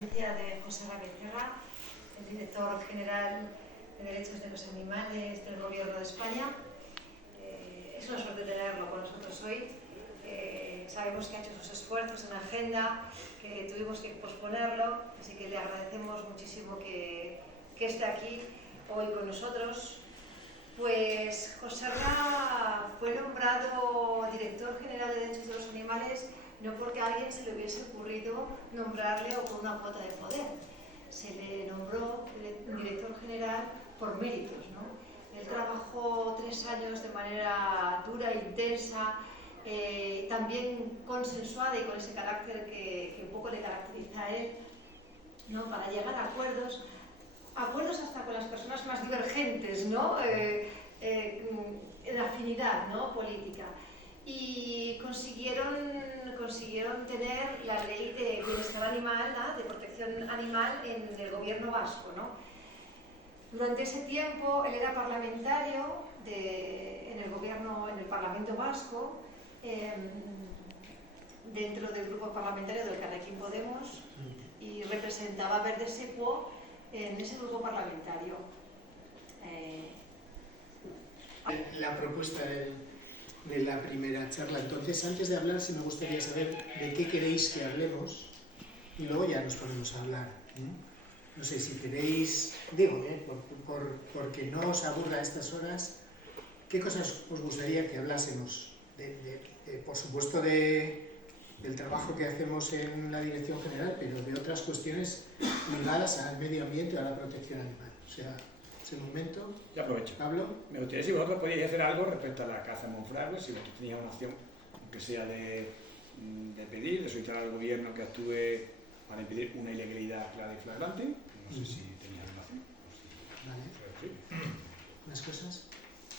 De José Becerra, el director general de Derechos de los Animales del Gobierno de España. Es una suerte tenerlo con nosotros hoy. Sabemos que ha hecho sus esfuerzos en la agenda, que tuvimos que posponerlo, así que le agradecemos muchísimo que esté aquí hoy con nosotros. Pues José fue nombrado director general de Derechos de los Animales no porque a alguien se le hubiese ocurrido nombrarle o con una cuota de poder. Se le nombró director general por méritos, ¿no? Él trabajó 3 años de manera dura, intensa, también consensuada y con ese carácter que un poco le caracteriza a él, ¿no? Para llegar a acuerdos hasta con las personas más divergentes, ¿no? En afinidad, ¿no? Política. Y consiguieron tener la ley de bienestar animal, ¿no? De protección animal en el gobierno vasco, ¿no? Durante ese tiempo él era parlamentario en el Parlamento vasco, dentro del grupo parlamentario del Elkarrekin Podemos, y representaba a Verdes Equo en ese grupo parlamentario. La propuesta de la primera charla. Entonces, antes de hablar, sí me gustaría saber de qué queréis que hablemos y luego ya nos ponemos a hablar. No sé si queréis, porque no os aburra a estas horas, ¿qué cosas os gustaría que hablásemos? Por supuesto, del trabajo que hacemos en la Dirección General, pero de otras cuestiones ligadas al medio ambiente o a la protección animal. O sea, ese momento. Yo aprovecho. Pablo. Me gustaría si vosotros podíais hacer algo respecto a la caza Monfragüe, si vosotros teníais una opción, aunque sea de solicitar al gobierno que actúe para impedir una ilegalidad clara y flagrante. No sé si teníais una opción. Vale. Sí. ¿Más cosas?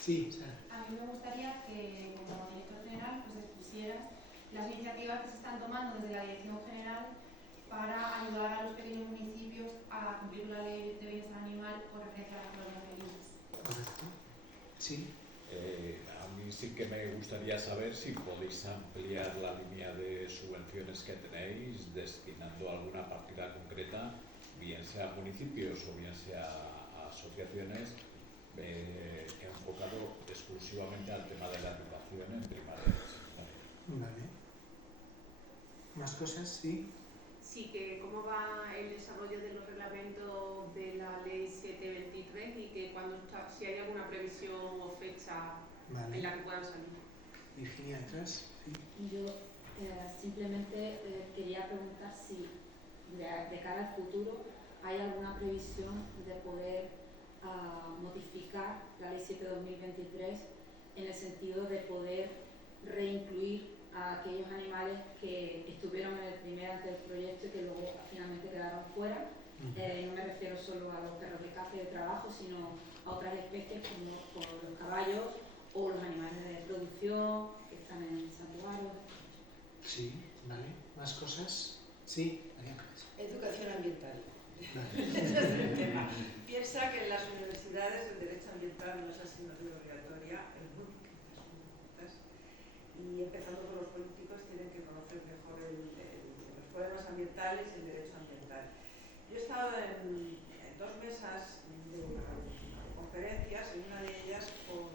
Sí, Sara. A mí me gustaría que, como director general, pues expusieras las iniciativas que se están tomando desde la Dirección General para ayudar a los pequeños municipios a cumplir la ley de bienestar animal con referencia a las colonias felices. Correcto. Sí. A mí sí que me gustaría saber si podéis ampliar la línea de subvenciones que tenéis destinando alguna partida concreta, bien sea a municipios o bien sea a asociaciones, enfocado exclusivamente al tema de la educación en primaria y secundaria. Vale. ¿Más cosas? Sí. Sí, que cómo va el desarrollo de los reglamentos de la ley 723 y que si hay alguna previsión o fecha en la que puedan salir. Virginia, atrás. Sí. Yo simplemente quería preguntar si de cara al futuro hay alguna previsión de poder modificar la ley 7/2023 en el sentido de poder reincluir a aquellos animales que estuvieron en el primer anteproyecto y que luego finalmente quedaron fuera. No me refiero solo a los perros de caza y de trabajo, sino a otras especies como los caballos o los animales de producción que están en el santuario. Sí, vale. ¿Más cosas? Sí, María Ángeles. Educación ambiental. Vale. Ese es el tema. Piensa que en las universidades el derecho ambiental no es asignatura obligatoria, y empezando por los políticos tienen que conocer mejor los problemas ambientales y el derecho ambiental. Yo he estado en 2 mesas de conferencias, en una de ellas con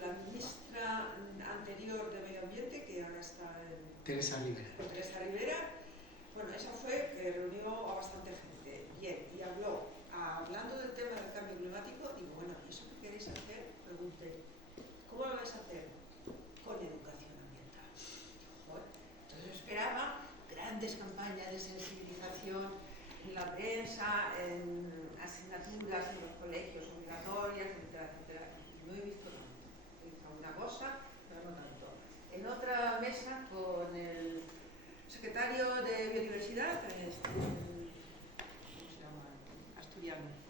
la ministra anterior de Medio Ambiente, que ahora está Teresa Rivera. Con Teresa Rivera. Bueno, esa fue que reunió a bastante gente. Bien, y hablando del tema del cambio climático, digo, bueno, ¿y eso qué queréis hacer? Pregunté, ¿cómo lo vais a hacer? Con educación ambiental. Bueno, entonces yo esperaba grandes campañas de sensibilización en la prensa, en asignaturas en los colegios obligatorias, etcétera, etcétera. No he visto nada. He visto alguna cosa, pero no tanto. En otra mesa con el secretario de Biodiversidad, ¿cómo se llama? Asturiano.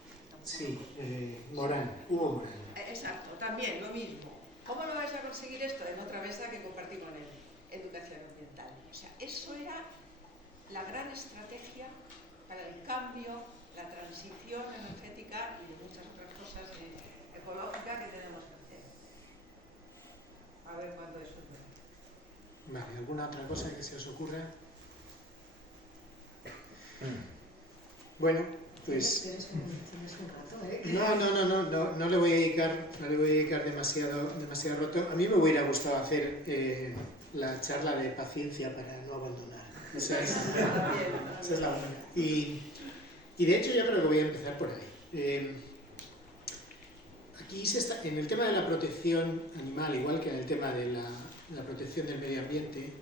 Sí, Hugo Morán. Exacto, también lo mismo. ¿Cómo lo vais a conseguir esto? En otra mesa que compartí con él, educación ambiental. O sea, eso era la gran estrategia para el cambio, la transición energética y de muchas otras cosas ecológicas que tenemos que hacer. A ver cuándo eso es. Vale, ¿alguna otra cosa que se os ocurra? Bueno, pues... Tienes un rato, ¿eh? No le voy a dedicar demasiado rato. A mí me hubiera gustado hacer la charla de paciencia para no abandonar. Esa es la buena. Y de hecho yo creo que voy a empezar por ahí. Aquí en el tema de la protección animal, igual que en el tema de la protección del medio ambiente,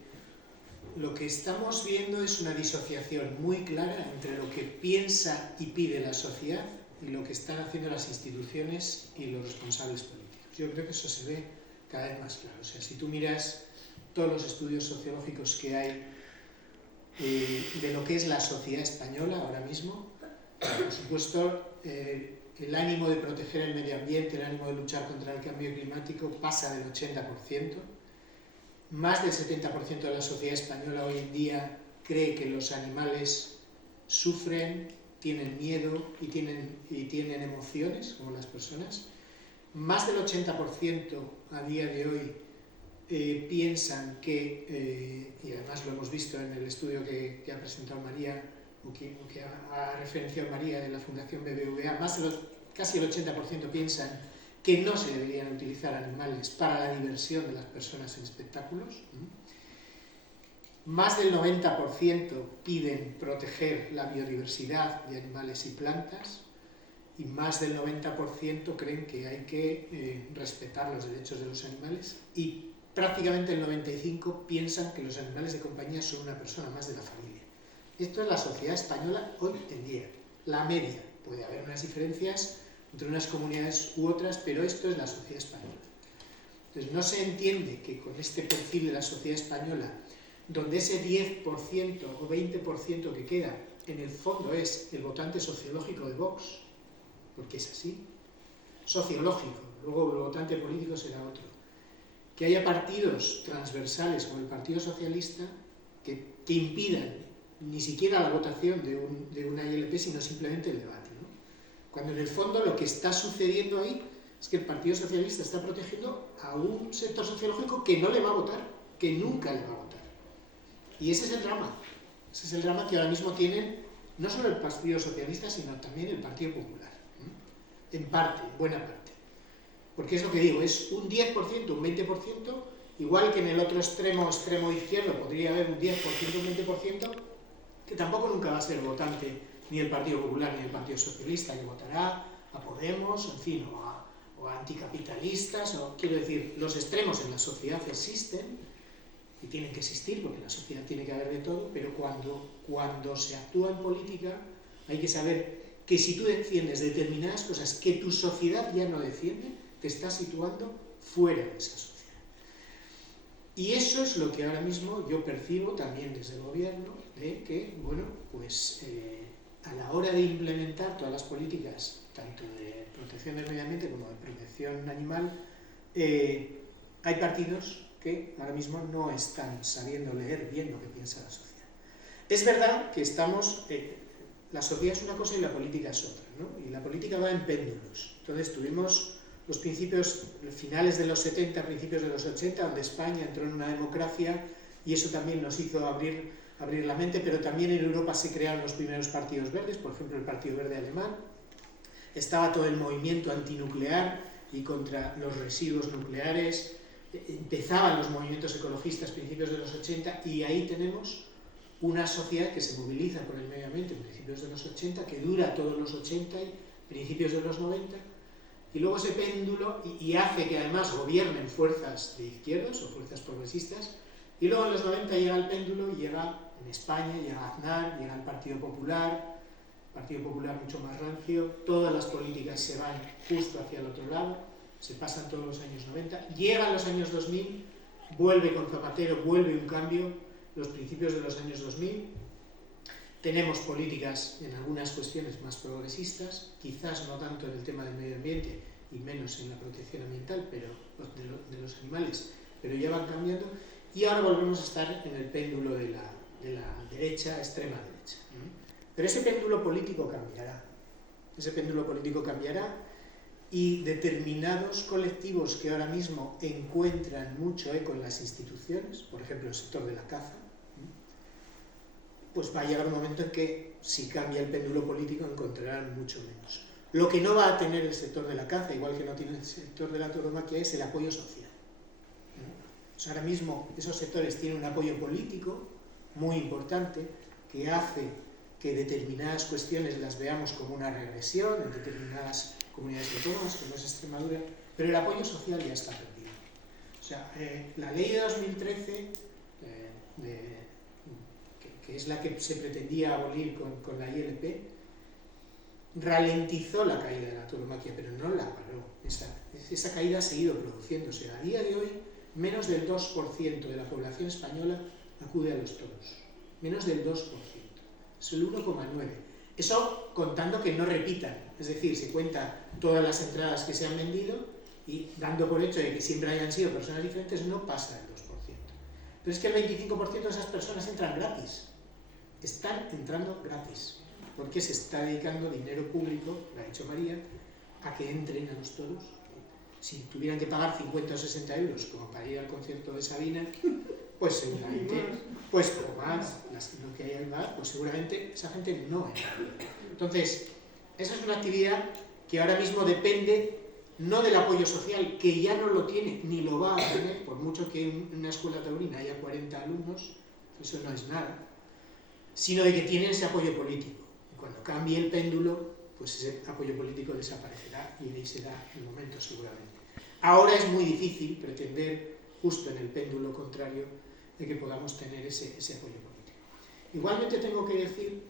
lo que estamos viendo es una disociación muy clara entre lo que piensa y pide la sociedad y lo que están haciendo las instituciones y los responsables políticos. Yo creo que eso se ve cada vez más claro. O sea, si tú miras todos los estudios sociológicos que hay de lo que es la sociedad española ahora mismo, por supuesto, el ánimo de proteger el medio ambiente, el ánimo de luchar contra el cambio climático pasa del 80%. Más del 70% de la sociedad española hoy en día cree que los animales sufren, tienen miedo y tienen emociones, como las personas. Más del 80% a día de hoy piensan que, y además lo hemos visto en el estudio que ha presentado María, o que ha referenciado María de la Fundación BBVA, casi el 80% piensan que no se deberían utilizar animales para la diversión de las personas en espectáculos. Más del 90% piden proteger la biodiversidad de animales y plantas, y más del 90% creen que hay que respetar los derechos de los animales, y prácticamente el 95% piensan que los animales de compañía son una persona más de la familia. Esto es la sociedad española hoy en día, la media. Puede haber unas diferencias entre unas comunidades u otras, pero esto es la sociedad española. Entonces no se entiende que con este perfil de la sociedad española, donde ese 10% o 20% que queda, en el fondo es el votante sociológico de Vox, porque es así, sociológico, luego el votante político será otro, que haya partidos transversales como el Partido Socialista que impidan ni siquiera la votación de una ILP, sino simplemente el debate. Cuando en el fondo lo que está sucediendo ahí es que el Partido Socialista está protegiendo a un sector sociológico que no le va a votar, que nunca le va a votar. Y ese es el drama. Ese es el drama que ahora mismo tienen no solo el Partido Socialista, sino también el Partido Popular. En parte, en buena parte. Porque es lo que digo, es un 10%, un 20%, igual que en el otro extremo izquierdo podría haber un 10%, un 20%, que tampoco nunca va a ser votante ni el Partido Popular ni el Partido Socialista, que votará a Podemos, en fin, o a anticapitalistas, quiero decir, los extremos en la sociedad existen y tienen que existir porque en la sociedad tiene que haber de todo, pero cuando se actúa en política hay que saber que si tú defiendes determinadas cosas que tu sociedad ya no defiende, te estás situando fuera de esa sociedad. Y eso es lo que ahora mismo yo percibo también desde el gobierno, de que, bueno, pues a la hora de implementar todas las políticas, tanto de protección del medio ambiente como de protección animal, hay partidos que ahora mismo no están sabiendo leer bien lo que piensa la sociedad. Es verdad que la sociedad es una cosa y la política es otra, ¿no? Y la política va en péndulos. Entonces tuvimos los principios, finales de los 70, principios de los 80, donde España entró en una democracia y eso también nos hizo abrir la mente, pero también en Europa se crearon los primeros partidos verdes, por ejemplo el Partido Verde Alemán, estaba todo el movimiento antinuclear y contra los residuos nucleares, empezaban los movimientos ecologistas a principios de los 80 y ahí tenemos una sociedad que se moviliza por el medio ambiente en principios de los 80, que dura todos los 80 y principios de los 90, y luego ese péndulo y hace que además gobiernen fuerzas de izquierdas o fuerzas progresistas, y luego en los 90 llega el péndulo y llega en España, llega Aznar, llega el Partido Popular mucho más rancio, todas las políticas se van justo hacia el otro lado, se pasan todos los años 90, llegan los años 2000, vuelve con Zapatero, vuelve un cambio, los principios de los años 2000, tenemos políticas en algunas cuestiones más progresistas, quizás no tanto en el tema del medio ambiente y menos en la protección ambiental pero de los animales, pero ya van cambiando, y ahora volvemos a estar en el péndulo de la derecha, extrema derecha. Pero ese péndulo político cambiará. y determinados colectivos que ahora mismo encuentran mucho eco en las instituciones, por ejemplo el sector de la caza, pues va a llegar un momento en que si cambia el péndulo político encontrarán mucho menos. Lo que no va a tener el sector de la caza, igual que no tiene el sector de la tauromaquia, es el apoyo social. O sea, ahora mismo esos sectores tienen un apoyo político muy importante que hace que determinadas cuestiones las veamos como una regresión en determinadas comunidades autónomas, como es Extremadura, pero el apoyo social ya está perdido. O sea, la ley de 2013, que es la que se pretendía abolir con la ILP, ralentizó la caída de la tauromaquia, pero no la paró. Esa caída ha seguido produciéndose. A día de hoy, menos del 2% de la población española acude a los toros. Menos del 2%. Es el 1,9%. Eso contando que no repitan. Es decir, se cuenta todas las entradas que se han vendido y dando por hecho de que siempre hayan sido personas diferentes, no pasa el 2%. Pero es que el 25% de esas personas entran gratis. Están entrando gratis. Porque se está dedicando dinero público, lo ha dicho María, a que entren a los toros. Si tuvieran que pagar 50 o 60 euros como para ir al concierto de Sabina, pues seguramente, pues o más, lo que hay al bar, pues seguramente esa gente no entra. Entonces, esa es una actividad que ahora mismo depende no del apoyo social, que ya no lo tiene ni lo va a tener, por mucho que en una escuela taurina haya 40 alumnos, eso no es nada, sino de que tienen ese apoyo político. Y cuando cambie el péndulo, pues ese apoyo político desaparecerá y ahí será el momento seguramente. Ahora es muy difícil pretender, justo en el péndulo contrario, de que podamos tener ese apoyo político. Igualmente tengo que decir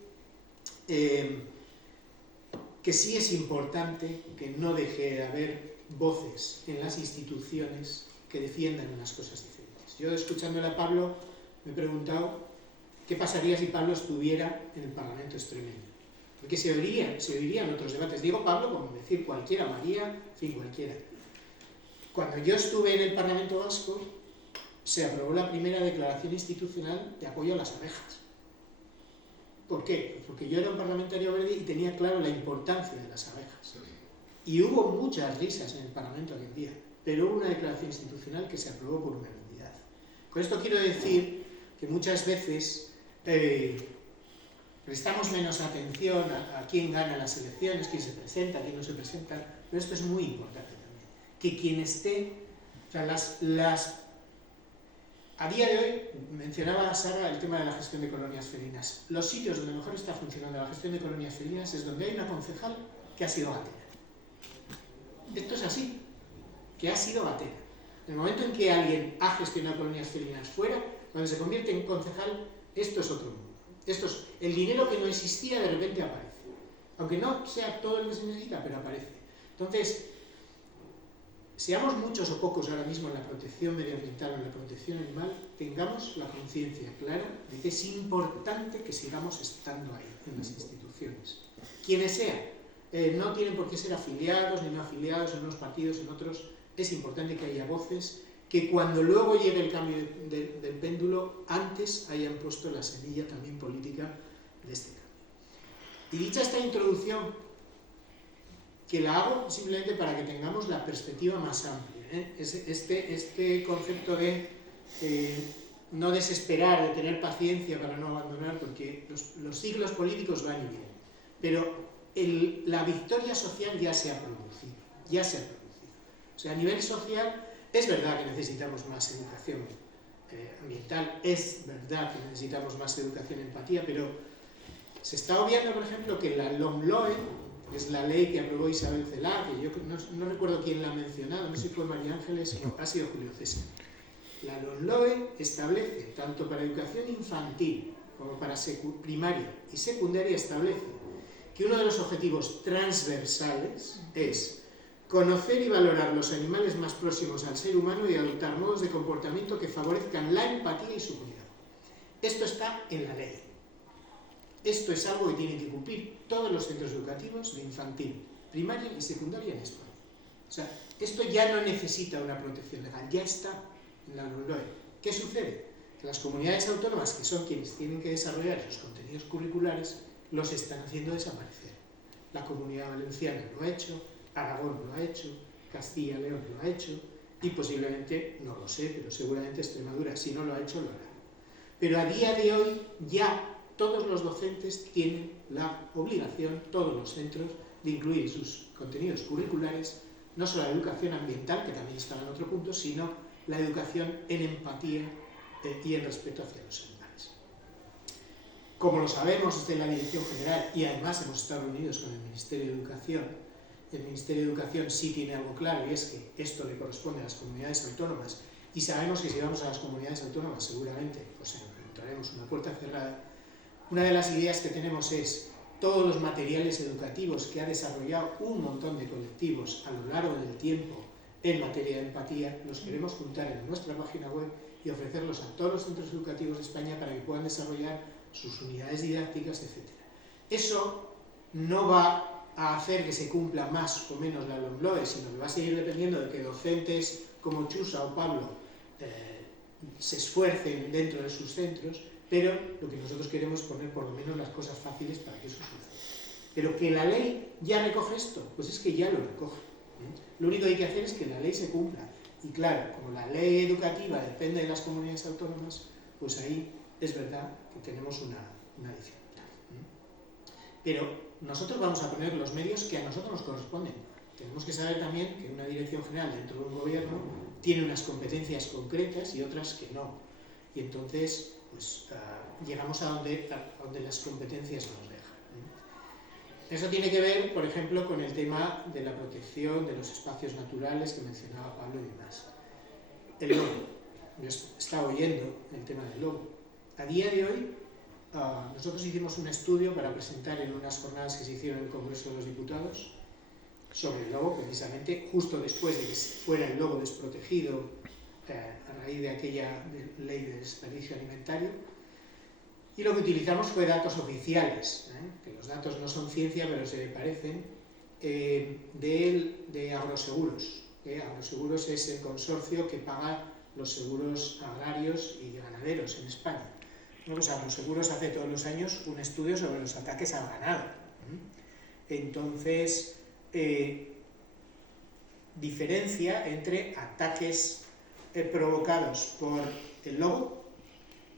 que sí es importante que no deje de haber voces en las instituciones que defiendan unas cosas diferentes. Yo, escuchándole a Pablo, me he preguntado qué pasaría si Pablo estuviera en el Parlamento extremeño. Porque se oirían otros debates. Digo Pablo como decir cualquiera, María, en fin, cualquiera. Cuando yo estuve en el Parlamento Vasco, se aprobó la primera declaración institucional de apoyo a las abejas. ¿Por qué? Porque yo era un parlamentario verde y tenía claro la importancia de las abejas. Y hubo muchas risas en el Parlamento aquel día, pero hubo una declaración institucional que se aprobó por unanimidad. Con esto quiero decir que muchas veces prestamos menos atención a quién gana las elecciones, quién se presenta, quién no se presenta, pero esto es muy importante también. Que quien esté, o sea, a día de hoy, mencionaba Sara el tema de la gestión de colonias felinas. Los sitios donde mejor está funcionando la gestión de colonias felinas es donde hay una concejal que ha sido gatera. Esto es así, que ha sido gatera. En el momento en que alguien ha gestionado colonias felinas fuera, cuando se convierte en concejal, esto es otro mundo. Esto es el dinero que no existía, de repente aparece. Aunque no sea todo el que se necesita, pero aparece. Entonces, seamos muchos o pocos ahora mismo en la protección medioambiental o en la protección animal, tengamos la conciencia clara de que es importante que sigamos estando ahí, en las instituciones. Quienes sean, no tienen por qué ser afiliados ni no afiliados en unos partidos, en otros. Es importante que haya voces que cuando luego llegue el cambio del péndulo, antes hayan puesto la semilla también política de este cambio. Y dicha esta introducción, que la hago simplemente para que tengamos la perspectiva más amplia. Este concepto de no desesperar, de tener paciencia para no abandonar, porque los ciclos políticos van y vienen. Pero la victoria social ya se ha producido. O sea, a nivel social, es verdad que necesitamos más educación ambiental, es verdad que necesitamos más educación en empatía, pero se está obviando, por ejemplo, que la LOMLOE, es la ley que aprobó Isabel Celaá, que yo no recuerdo quién la ha mencionado, no sé si fue María Ángeles o ha sido Julio César. La LOMLOE establece, tanto para educación infantil como para primaria y secundaria, establece que uno de los objetivos transversales es conocer y valorar los animales más próximos al ser humano y adoptar modos de comportamiento que favorezcan la empatía y su cuidado. Esto está en la ley. Esto es algo que tienen que cumplir todos los centros educativos de infantil, primaria y secundaria en España. O sea, esto ya no necesita una protección legal, ya está en la LOMLOE. ¿Qué sucede? Que las comunidades autónomas, que son quienes tienen que desarrollar esos contenidos curriculares, los están haciendo desaparecer. La Comunidad Valenciana lo ha hecho, Aragón lo ha hecho, Castilla y León lo ha hecho, y posiblemente, no lo sé, pero seguramente Extremadura, si no lo ha hecho, lo hará. Pero a día de hoy ya todos los docentes tienen la obligación, todos los centros, de incluir sus contenidos curriculares, no solo la educación ambiental, que también está en otro punto, sino la educación en empatía y en respeto hacia los animales. Como lo sabemos desde la Dirección General, y además hemos estado reunidos con el Ministerio de Educación, el Ministerio de Educación sí tiene algo claro, y es que esto le corresponde a las comunidades autónomas, y sabemos que si vamos a las comunidades autónomas seguramente pues encontraremos una puerta cerrada. Una de las ideas que tenemos es todos los materiales educativos que ha desarrollado un montón de colectivos a lo largo del tiempo en materia de empatía, los queremos juntar en nuestra página web y ofrecerlos a todos los centros educativos de España para que puedan desarrollar sus unidades didácticas, etc. Eso no va a hacer que se cumpla más o menos la LOMLOE, sino que va a seguir dependiendo de que docentes como Chusa o Pablo se esfuercen dentro de sus centros, pero lo que nosotros queremos es poner por lo menos las cosas fáciles para que eso suceda. Pero que la ley ya recoge esto, pues es que ya lo recoge. Lo único que hay que hacer es que la ley se cumpla. Y claro, como la ley educativa depende de las comunidades autónomas, pues ahí es verdad que tenemos una dificultad. Pero nosotros vamos a poner los medios que a nosotros nos corresponden. Tenemos que saber también que una dirección general dentro de un gobierno tiene unas competencias concretas y otras que no. Y entonces, pues llegamos a donde las competencias nos dejan. Eso tiene que ver, por ejemplo, con el tema de la protección de los espacios naturales que mencionaba Pablo y demás. El lobo. Yo estaba oyendo el tema del lobo. A día de hoy, nosotros hicimos un estudio para presentar en unas jornadas que se hicieron en el Congreso de los Diputados sobre el lobo, precisamente justo después de que fuera el lobo desprotegido a raíz de aquella ley de desperdicio alimentario. Y lo que utilizamos fue datos oficiales, que los datos no son ciencia, pero se parecen, de Agroseguros. Agroseguros es el consorcio que paga los seguros agrarios y ganaderos en España. Bueno, pues Agroseguros hace todos los años un estudio sobre los ataques al ganado. Entonces, diferencia entre ataques provocados por el lobo,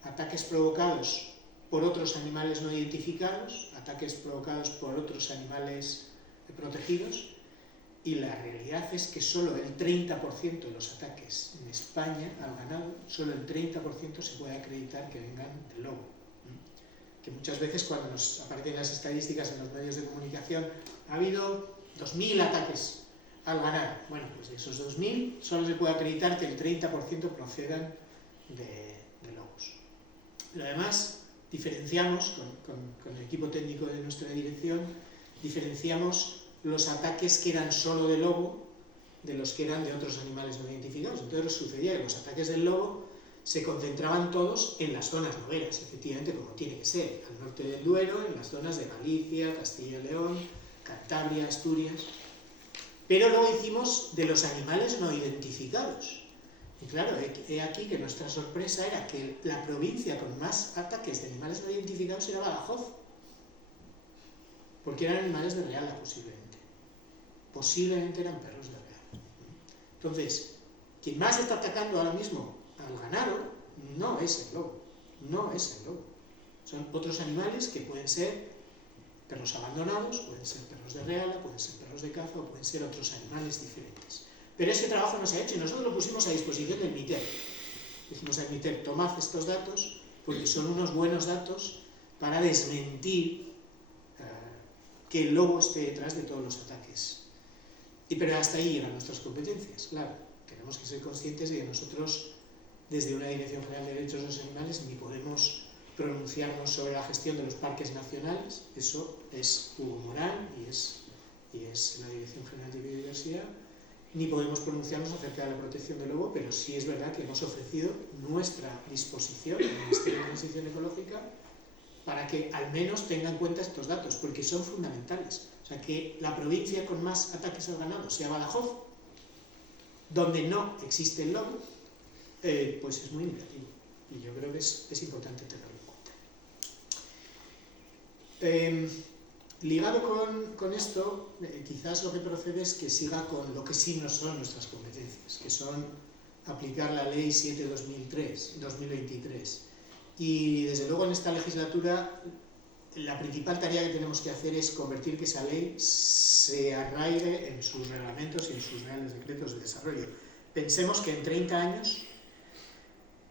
ataques provocados por otros animales no identificados, ataques provocados por otros animales protegidos, y la realidad es que solo el 30% de los ataques en España al ganado, solo el 30% se puede acreditar que vengan del lobo. Que muchas veces cuando nos aparecen las estadísticas en los medios de comunicación, ha habido 2.000 ataques al ganado. Bueno, pues de esos 2.000 solo se puede acreditar que el 30% procedan de lobos. Pero además, diferenciamos, con el equipo técnico de nuestra dirección, diferenciamos los ataques que eran solo de lobo de los que eran de otros animales no identificados. Entonces sucedía que los ataques del lobo se concentraban todos en las zonas nogueras, efectivamente, como tiene que ser, al norte del Duero, en las zonas de Galicia, Castilla y León, Cantabria, Asturias. Pero luego hicimos de los animales no identificados. Y claro, he aquí que nuestra sorpresa era que la provincia con más ataques de animales no identificados era Badajoz, porque eran animales de reala posiblemente. Posiblemente eran perros de reala. Entonces, quien más está atacando ahora mismo al ganado no es el lobo, no es el lobo. Son otros animales que pueden ser perros abandonados, pueden ser perros de reala, pueden ser perros de caza o pueden ser otros animales diferentes. Pero ese trabajo no se ha hecho y nosotros lo pusimos a disposición del MITER. Dijimos al MITER, tomad estos datos porque son unos buenos datos para desmentir que el lobo esté detrás de todos los ataques. Pero hasta ahí llegan nuestras competencias, claro. Tenemos que ser conscientes de que nosotros, desde una Dirección General de Derechos de los Animales, ni podemos pronunciarnos sobre la gestión de los parques nacionales. Eso es Hugo Morán y es la Dirección General de Biodiversidad. Ni podemos pronunciarnos acerca de la protección del lobo, pero sí es verdad que hemos ofrecido nuestra disposición al Ministerio de Transición Ecológica para que al menos tenga en cuenta estos datos, porque son fundamentales. O sea, que la provincia con más ataques al ganado sea Badajoz, donde no existe el lobo, pues es muy negativo. Y yo creo que es importante tenerlo en cuenta. ligado con esto, quizás lo que procede es que siga con lo que sí no son nuestras competencias, que son aplicar la Ley 7/2023. Y desde luego en esta legislatura la principal tarea que tenemos que hacer es convertir que esa ley se arraigue en sus reglamentos y en sus reales decretos de desarrollo. Pensemos que en 30 años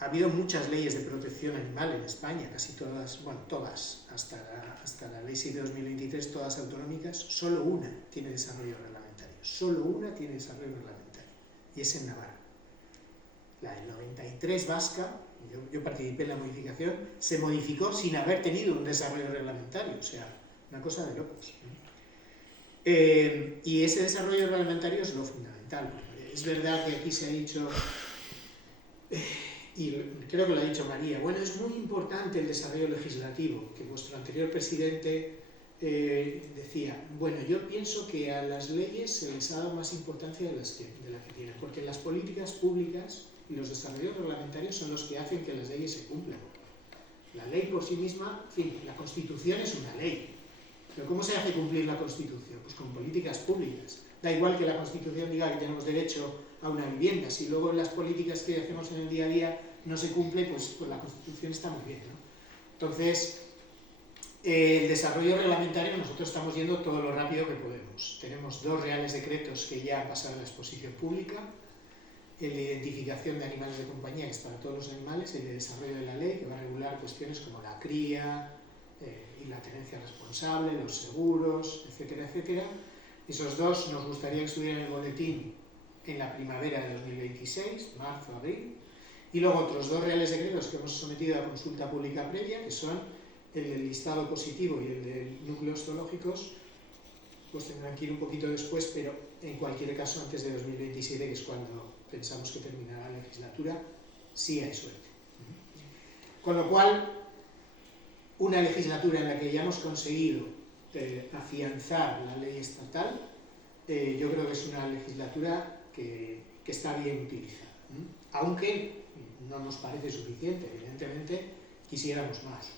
ha habido muchas leyes de protección animal en España, casi todas, bueno, todas, hasta la Ley 7/2023, todas autonómicas. Solo una tiene desarrollo reglamentario, solo una tiene desarrollo reglamentario, y es en Navarra. La del 93 vasca, yo participé en la modificación, se modificó sin haber tenido un desarrollo reglamentario, o sea, una cosa de locos. Y ese desarrollo reglamentario es lo fundamental. Es verdad que aquí se ha dicho, y creo que lo ha dicho María, bueno, es muy importante el desarrollo legislativo, que vuestro anterior presidente decía, bueno, yo pienso que a las leyes se les ha dado más importancia de la que tienen, porque las políticas públicas y los desarrollos reglamentarios son los que hacen que las leyes se cumplan. La ley por sí misma, en fin, la Constitución es una ley, pero ¿cómo se hace cumplir la Constitución? Pues con políticas públicas. Da igual que la Constitución diga que tenemos derecho a una vivienda, si luego en las políticas que hacemos en el día a día no se cumple, pues la Constitución está muy bien, ¿no? Entonces, el desarrollo reglamentario, nosotros estamos yendo todo lo rápido que podemos. Tenemos 2 reales decretos que ya han pasado a la exposición pública, el de identificación de animales de compañía, que es para todos los animales, el de desarrollo de la ley, que va a regular cuestiones como la cría y la tenencia responsable, los seguros, etcétera, etcétera. Esos 2 nos gustaría que estuvieran en el boletín en la primavera de 2026, marzo, abril, y luego otros 2 reales decretos que hemos sometido a consulta pública previa, que son el del listado positivo y el de núcleos zoológicos, pues tendrán que ir un poquito después, pero en cualquier caso antes de 2027, que es cuando pensamos que terminará la legislatura, sí hay suerte. Con lo cual, una legislatura en la que ya hemos conseguido afianzar la ley estatal, yo creo que es una legislatura que está bien utilizada. Aunque no nos parece suficiente, evidentemente quisiéramos más.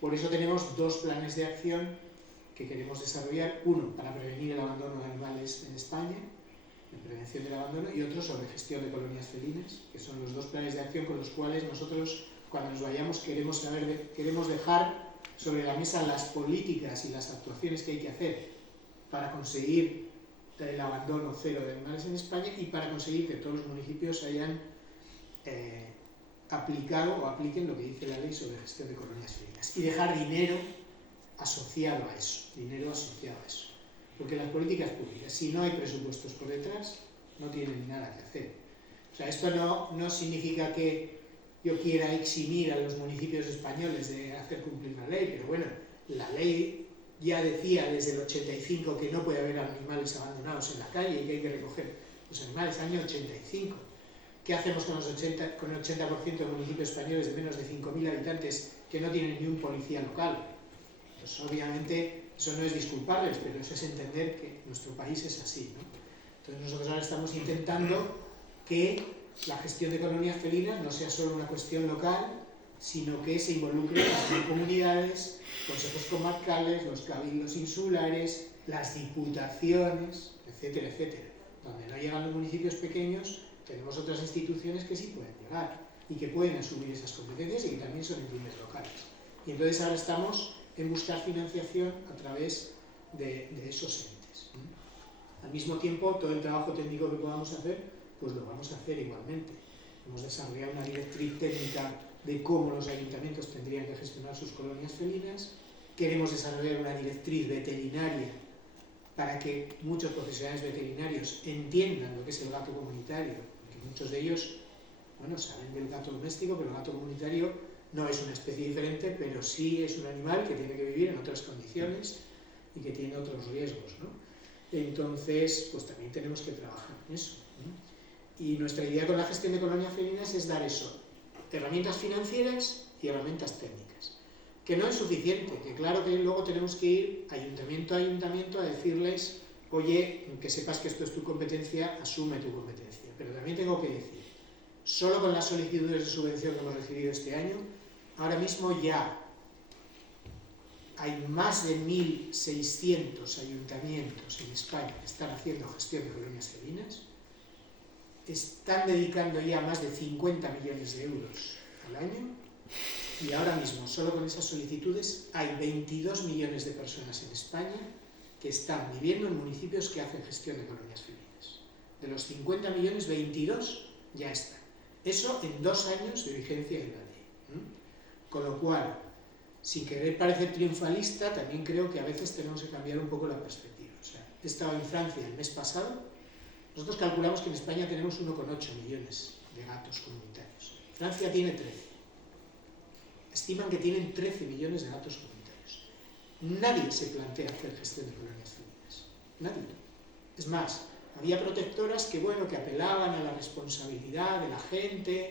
Por eso tenemos 2 planes de acción que queremos desarrollar, uno para prevenir el abandono de animales en España, en prevención del abandono, y otro sobre gestión de colonias felinas, que son los 2 planes de acción con los cuales nosotros, cuando nos vayamos, queremos dejar sobre la mesa las políticas y las actuaciones que hay que hacer para conseguir el abandono cero de animales en España y para conseguir que todos los municipios hayan aplicado o apliquen lo que dice la ley sobre gestión de colonias felinas y dejar dinero asociado a eso, porque las políticas públicas, si no hay presupuestos por detrás, no tienen nada que hacer. O sea, esto no significa que yo quiera eximir a los municipios españoles de hacer cumplir la ley, pero bueno, la ley ya decía desde el 85 que no puede haber animales abandonados en la calle y que hay que recoger los animales, año 85. ¿Qué hacemos con el 80% de municipios españoles de menos de 5.000 habitantes que no tienen ni un policía local? Pues obviamente eso no es disculparles, pero eso es entender que nuestro país es así, ¿no? Entonces nosotros ahora estamos intentando que la gestión de colonias felinas no sea solo una cuestión local, sino que se involucren las comunidades, consejos comarcales, los cabildos insulares, las diputaciones, etcétera, etcétera. Donde no llegan los municipios pequeños, tenemos otras instituciones que sí pueden llegar y que pueden asumir esas competencias y que también son entidades locales. Y entonces ahora estamos en buscar financiación a través de esos entes. Al mismo tiempo, todo el trabajo técnico que podamos hacer, pues lo vamos a hacer igualmente. Hemos desarrollado una directriz técnica de cómo los ayuntamientos tendrían que gestionar sus colonias felinas. Queremos desarrollar una directriz veterinaria para que muchos profesionales veterinarios entiendan lo que es el gato comunitario, porque muchos de ellos, bueno, saben del gato doméstico, pero el gato comunitario no es una especie diferente, pero sí es un animal que tiene que vivir en otras condiciones y que tiene otros riesgos, ¿no? Entonces, pues también tenemos que trabajar en eso, ¿no? Y nuestra idea con la gestión de colonias felinas es dar eso, herramientas financieras y herramientas técnicas, que no es suficiente, que claro que luego tenemos que ir ayuntamiento a ayuntamiento a decirles, oye, que sepas que esto es tu competencia, asume tu competencia. Pero también tengo que decir, solo con las solicitudes de subvención que hemos recibido este año, ahora mismo ya hay más de 1.600 ayuntamientos en España que están haciendo gestión de colonias felinas, están dedicando ya más de 50 millones de euros al año, y ahora mismo, solo con esas solicitudes, hay 22 millones de personas en España que están viviendo en municipios que hacen gestión de colonias felinas. De los 50 millones, 22 ya están. Eso en 2 años de vigencia de la ley. Con lo cual, sin querer parecer triunfalista, también creo que a veces tenemos que cambiar un poco la perspectiva. O sea, he estado en Francia el mes pasado. Nosotros calculamos que en España tenemos 1,8 millones de gatos comunitarios. Francia tiene 13. Estiman que tienen 13 millones de gatos comunitarios. Nadie se plantea hacer gestión de colonias felinas. Nadie. Es más, había protectoras que, bueno, que apelaban a la responsabilidad de la gente,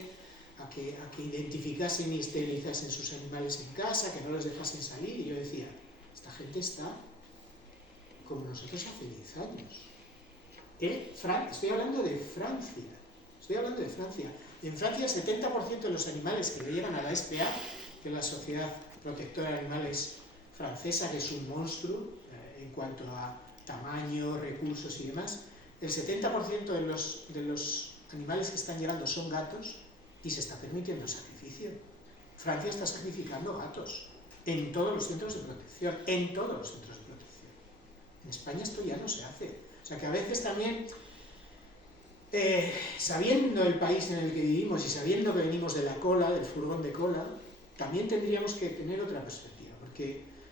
a que identificasen y esterilizasen sus animales en casa, que no los dejasen salir, y yo decía, esta gente está como nosotros hace 10 años. Estoy hablando de Francia. En Francia, el 70% de los animales que le llegan a la SPA, que es la Sociedad Protectora de Animales francesa, que es un monstruo en cuanto a tamaño, recursos y demás, el 70% de los animales que están llegando son gatos y se está permitiendo el sacrificio. Francia está sacrificando gatos en todos los centros de protección, En España esto ya no se hace. O sea que a veces también, sabiendo el país en el que vivimos y sabiendo que venimos de la cola, del furgón de cola, también tendríamos que tener otra perspectiva,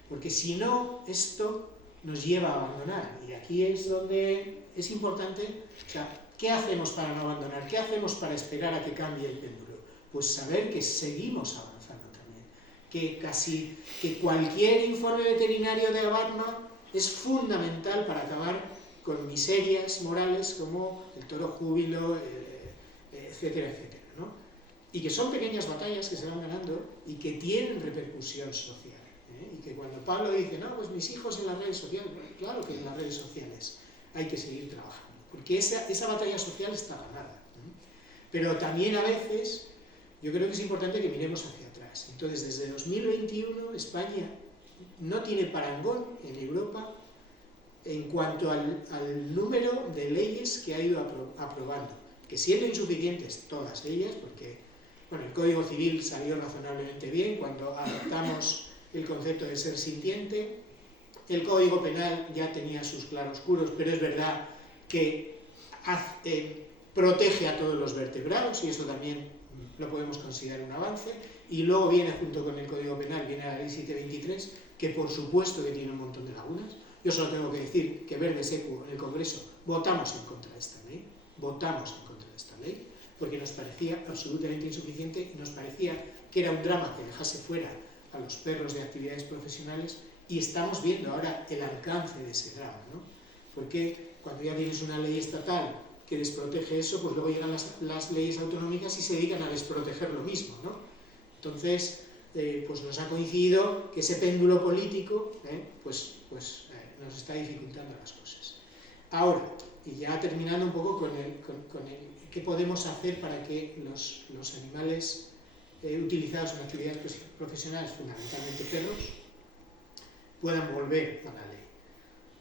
porque si no, esto nos lleva a abandonar. Y aquí es donde es importante, o sea, ¿qué hacemos para no abandonar? ¿Qué hacemos para esperar a que cambie el péndulo? Pues saber que seguimos avanzando también, que cualquier informe veterinario de Abatma es fundamental para acabar con miserias morales como el toro júbilo, etcétera, etcétera, ¿no? Y que son pequeñas batallas que se van ganando y que tienen repercusión social. Y que cuando Pablo dice, no, pues mis hijos en las redes sociales, claro que en las redes sociales hay que seguir trabajando, porque esa batalla social está ganada. Pero también a veces yo creo que es importante que miremos hacia atrás. Entonces, desde 2021, España no tiene parangón en Europa en cuanto al número de leyes que ha ido aprobando, que siendo insuficientes todas ellas, porque bueno, el Código Civil salió razonablemente bien cuando adoptamos el concepto de ser sintiente, el Código Penal ya tenía sus claroscuros, pero es verdad que protege a todos los vertebrados, y eso también lo podemos considerar un avance, y luego viene junto con el Código Penal, viene la Ley 723, que por supuesto que tiene un montón de lagunas. Yo solo tengo que decir que Verde Secu en el Congreso votamos en contra de esta ley, porque nos parecía absolutamente insuficiente y nos parecía que era un drama que dejase fuera a los perros de actividades profesionales, y estamos viendo ahora el alcance de ese drama, ¿no? Porque cuando ya tienes una ley estatal que desprotege eso, pues luego llegan las leyes autonómicas y se dedican a desproteger lo mismo, ¿no? Entonces, pues nos ha coincidido que ese péndulo político nos está dificultando las cosas. Ahora, y ya terminando un poco con qué podemos hacer para que los animales utilizados en actividades profesionales, fundamentalmente perros, puedan volver a la ley.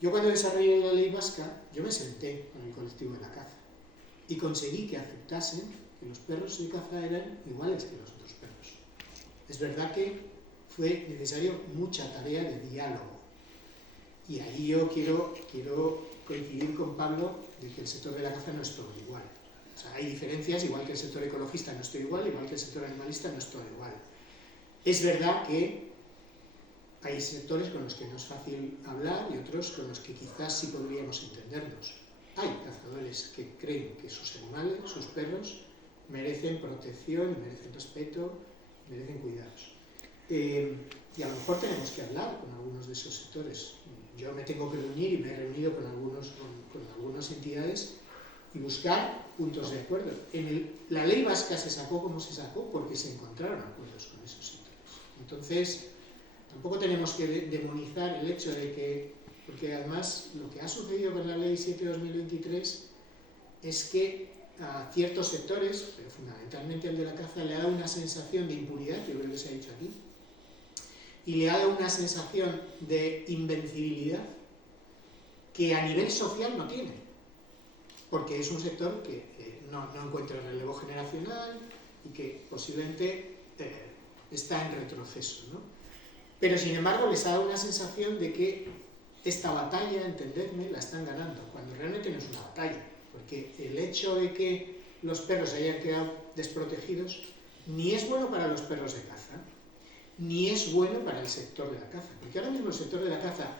Yo cuando desarrollé la ley vasca, yo me senté con el colectivo de la caza y conseguí que aceptasen que los perros de caza eran iguales que los otros perros. Es verdad que fue necesario mucha tarea de diálogo, y ahí yo quiero coincidir con Pablo de que el sector de la caza no es todo igual. O sea, hay diferencias, igual que el sector ecologista no es todo igual, igual que el sector animalista no es todo igual. Es verdad que hay sectores con los que no es fácil hablar y otros con los que quizás sí podríamos entendernos. Hay cazadores que creen que sus animales, sus perros, merecen protección, merecen respeto, merecen cuidados. Y a lo mejor tenemos que hablar con algunos de esos sectores. Yo me tengo que reunir y me he reunido con algunas entidades y buscar puntos de acuerdo. La ley vasca se sacó como se sacó porque se encontraron acuerdos con esos sectores. Entonces, tampoco tenemos que demonizar el hecho de que, porque además lo que ha sucedido con la ley 7/2023 es que a ciertos sectores, pero fundamentalmente el de la caza, le ha dado una sensación de impunidad, que creo que se ha dicho aquí, y le ha dado una sensación de invencibilidad que a nivel social no tiene, porque es un sector que no encuentra relevo generacional y que posiblemente está en retroceso, ¿no? Pero sin embargo les ha dado una sensación de que esta batalla, entendedme, la están ganando, cuando realmente no es una batalla, porque el hecho de que los perros hayan quedado desprotegidos ni es bueno para los perros de caza, ni es bueno para el sector de la caza, porque ahora mismo el sector de la caza,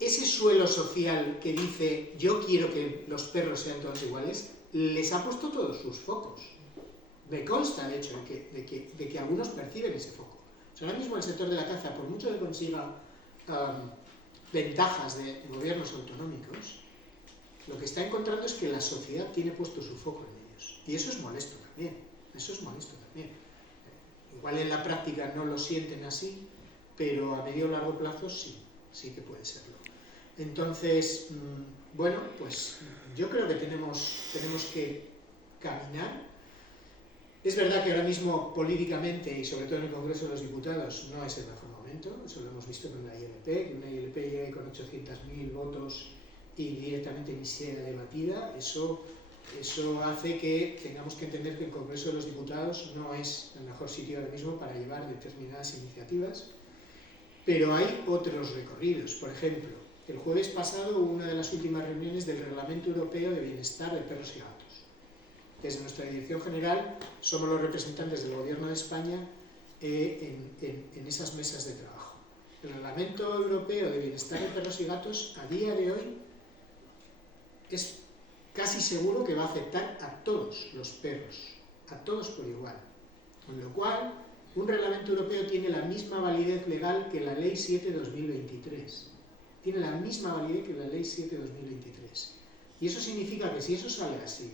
ese suelo social que dice yo quiero que los perros sean todos iguales, les ha puesto todos sus focos. Me consta el hecho de que algunos perciben ese foco. O sea, ahora mismo el sector de la caza, por mucho que consiga ventajas de gobiernos autonómicos, lo que está encontrando es que la sociedad tiene puesto su foco en ellos. Y eso es molesto también. Eso es molesto también. Igual en la práctica no lo sienten así, pero a medio o largo plazo sí que puede serlo. Entonces, bueno, pues yo creo que tenemos que caminar. Es verdad que ahora mismo políticamente y sobre todo en el Congreso de los Diputados no es el mejor momento, eso lo hemos visto con la ILP, que una ILP llegue con 800.000 votos y directamente ni sea debatida, eso hace que tengamos que entender que el Congreso de los Diputados no es el mejor sitio ahora mismo para llevar determinadas iniciativas, pero hay otros recorridos. Por ejemplo, el jueves pasado hubo una de las últimas reuniones del Reglamento Europeo de Bienestar de Perros y Gatos. Desde nuestra Dirección General somos los representantes del Gobierno de España en esas mesas de trabajo. El Reglamento Europeo de Bienestar de Perros y Gatos a día de hoy es casi seguro que va a afectar a todos los perros, a todos por igual. Con lo cual, un reglamento europeo tiene la misma validez legal que la Ley 7/2023. Tiene la misma validez que la Ley 7/2023. Y eso significa que si eso sale así,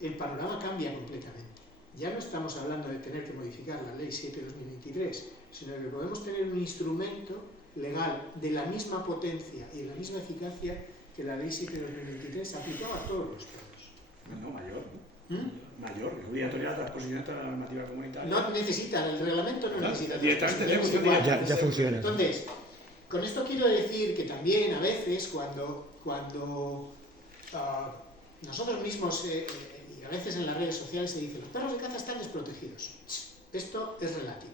el panorama cambia completamente. Ya no estamos hablando de tener que modificar la Ley 7/2023, sino que podemos tener un instrumento legal de la misma potencia y de la misma eficacia que la Ley 7/2023 aplicaba a todos los perros. No, mayor. Mayor, es obligatoria la transposición de la normativa comunitaria. No necesita, el reglamento no necesita. Directamente ya funciona. Entonces, con esto quiero decir que también a veces cuando nosotros mismos, y a veces en las redes sociales se dice los perros de caza están desprotegidos. Esto es relativo.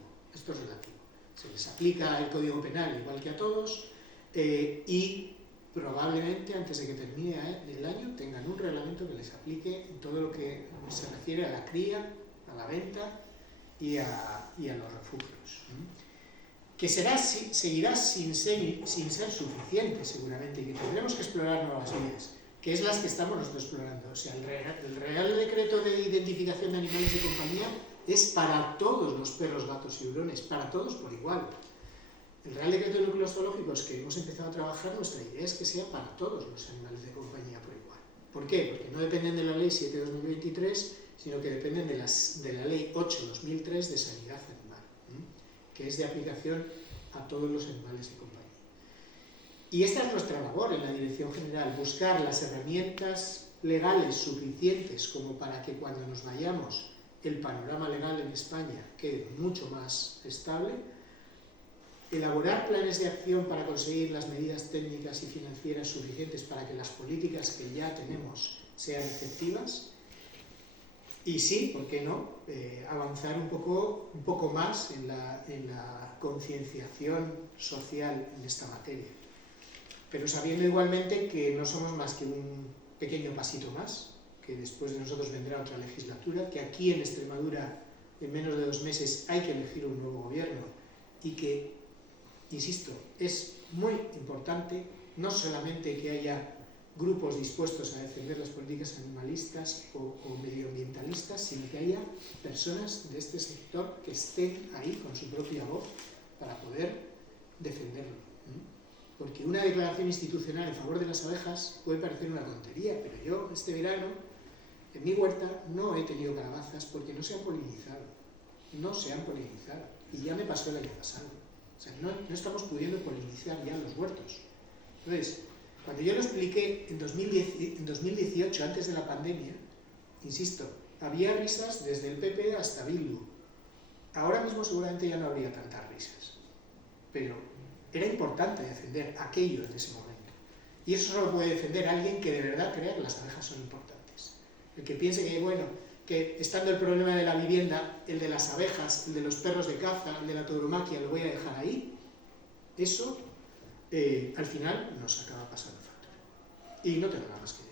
Se les aplica el Código Penal igual que a todos y probablemente antes de que termine el año tengan un reglamento que les aplique en todo lo que se refiere a la cría, a la venta y a los refugios. Que seguirá sin ser suficiente seguramente y que tendremos que explorar nuevas vías, que es las que estamos nosotros explorando. O sea, el Real Decreto de Identificación de Animales de Compañía es para todos los perros, gatos y hurones, para todos por igual. El Real Decreto de Núcleos Zoológicos que hemos empezado a trabajar, nuestra idea es que sea para todos los animales de compañía por igual. ¿Por qué? Porque no dependen de la Ley 7/2023, sino que dependen de la Ley 8/2003 de Sanidad Animal, que es de aplicación a todos los animales de compañía. Y esta es nuestra labor en la Dirección General, buscar las herramientas legales suficientes como para que cuando nos vayamos el panorama legal en España quede mucho más estable, elaborar planes de acción para conseguir las medidas técnicas y financieras suficientes para que las políticas que ya tenemos sean efectivas y sí, ¿por qué no?, avanzar un poco más en la concienciación social en esta materia. Pero sabiendo igualmente que no somos más que un pequeño pasito más, que después de nosotros vendrá otra legislatura, que aquí en Extremadura en menos de 2 meses hay que elegir un nuevo gobierno y que, insisto, es muy importante no solamente que haya grupos dispuestos a defender las políticas animalistas o medioambientalistas, sino que haya personas de este sector que estén ahí con su propia voz para poder defenderlo. Porque una declaración institucional en favor de las abejas puede parecer una tontería, pero yo este verano en mi huerta no he tenido calabazas porque no se han polinizado. Y ya me pasó el año pasado. O sea, no estamos pudiendo polinizar ya los huertos. Entonces, cuando yo lo expliqué en 2018, antes de la pandemia, insisto, había risas desde el PP hasta Bildu. Ahora mismo seguramente ya no habría tantas risas. pero era importante defender aquello en ese momento. Y eso solo puede defender a alguien que de verdad crea que las abejas son importantes. El que piense que, bueno, que estando el problema de la vivienda, el de las abejas, el de los perros de caza, el de la tauromaquia, lo voy a dejar ahí, eso al final nos acaba pasando factura. Y no tengo nada más que decir.